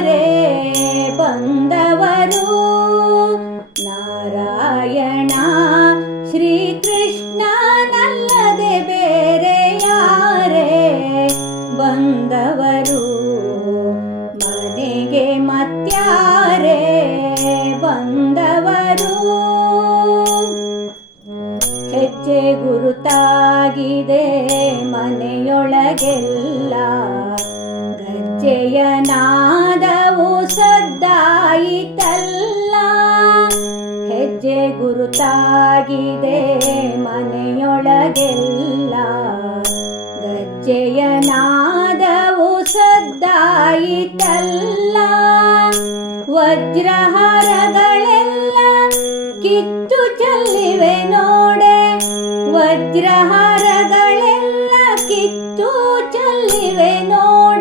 ಯಾರೇ ಬಂದವರು. ನಾರಾಯಣ ಶ್ರೀಕೃಷ್ಣನಲ್ಲದೆ ಬೇರೆ ಯಾರೇ ಬಂದವರು. ಮನೆಗೆ ಮತ್ಯಾರೇ ಬಂದವರು. ಹೆಜ್ಜೆ ಗುರುತಾಗಿದೆ ಮನೆಯೊಳಗೆಲ್ಲ. ಗಜ್ಜೆಯ ನಾದವು ಸದ್ದಾಯಿತಲ್ಲ ಹೆಜ್ಜೆ ಗುರುತಾಗಿದೆ ಮನೆಯೊಳಗೆಲ್ಲ. ಗಜ್ಜೆಯ ನಾದವು ಸದ್ದಾಯಿತಲ್ಲ ವಜ್ರಹಾರಗಳೆಲ್ಲ ಕಿತ್ತು ಚೆಲ್ಲಿವೆ ನೋಡೆ. ವಜ್ರಹಾರಗಳೆಲ್ಲ ಕಿತ್ತು ಚೆಲ್ಲಿವೆ ನೋಡೆ.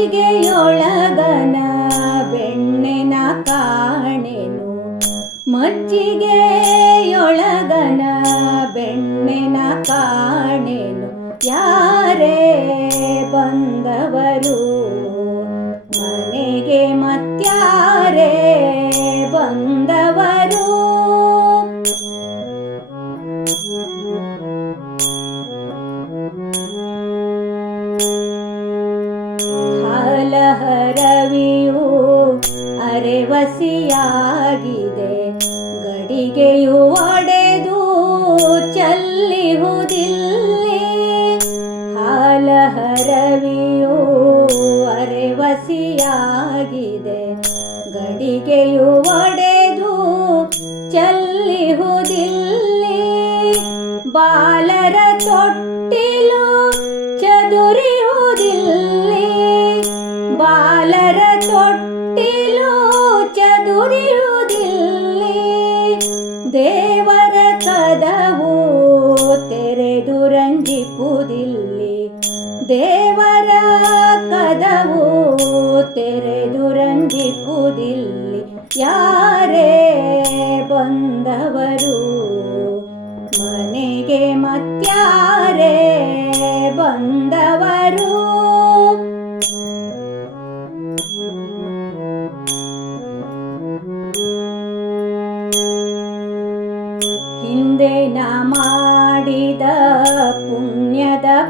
ಮಜ್ಜಿಗೆಯೊಳಗನ ಬೆಣ್ಣೆನ ಕಾಣೆನು. ಮಜ್ಜಿಗೆಯೊಳಗನ ಬೆಣ್ಣೆನ ಕಾಣೆನು. ಯಾರೇ ಬಂದವರು ಮನೆಗೆ ಮತ್ಯಾರೇ ಬಂದವರು ಹಲಹರವಿಯು ಅರೆವಸಿಯಾಗಿದೆ. ಗಡಿಗೆಯು ಒಡೆದು ಚಲ್ಲಿಹುದಿಲ್ಲಿ. ಹಾಲಹರವಿಯು ಅರೆವಸಿಯಾಗಿದೆ. ಗಡಿಗೆಯು ಒಡೆದು ಚಲ್ಲಿಹುದಿಲ್ಲಿ. ಬಾಲರ ತೊಟ್ಟಿಲು ದೇವರ ಕದವು ತೆರೆದು ರಂಜಿಪುದಿಲ್ಲಿ ದೇವರ ಕದವು ತೆರೆದು ರಂಜಿಪುದಿಲ್ಲಿ ಯಾರೇ ಬಂದವರು ಮನೆಗೆ ಮತ್ಯಾರೇ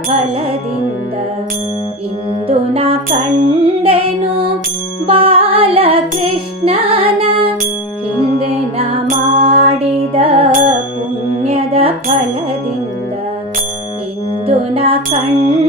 ಫಲದಿಂದ ಇಂದು ನ ಕಂಡೆನು ಬಾಲಕೃಷ್ಣನ ಹಿಂದೆ ನ ಮಾಡಿದ ಪುಣ್ಯದ ಫಲದಿಂದ ಇಂದು ನ ಕಂಡೆನು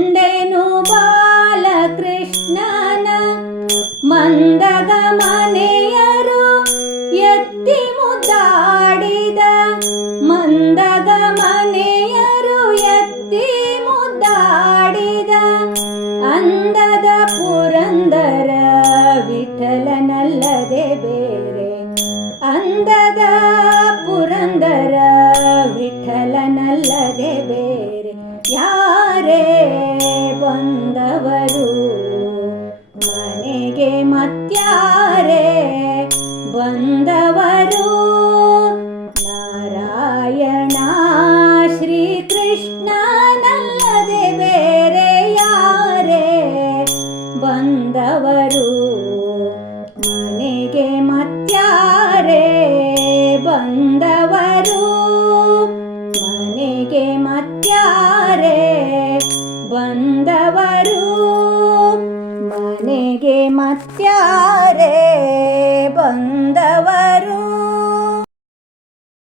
ವಿಠಲನಲ್ಲದೆ ಬೇರೆ ಯಾರೇ ಬಂದವರು ಮನೆಗೆ ಮತ್ಯಾರೇ ಮತ್ಯಾರೇ ಬಂದವರು.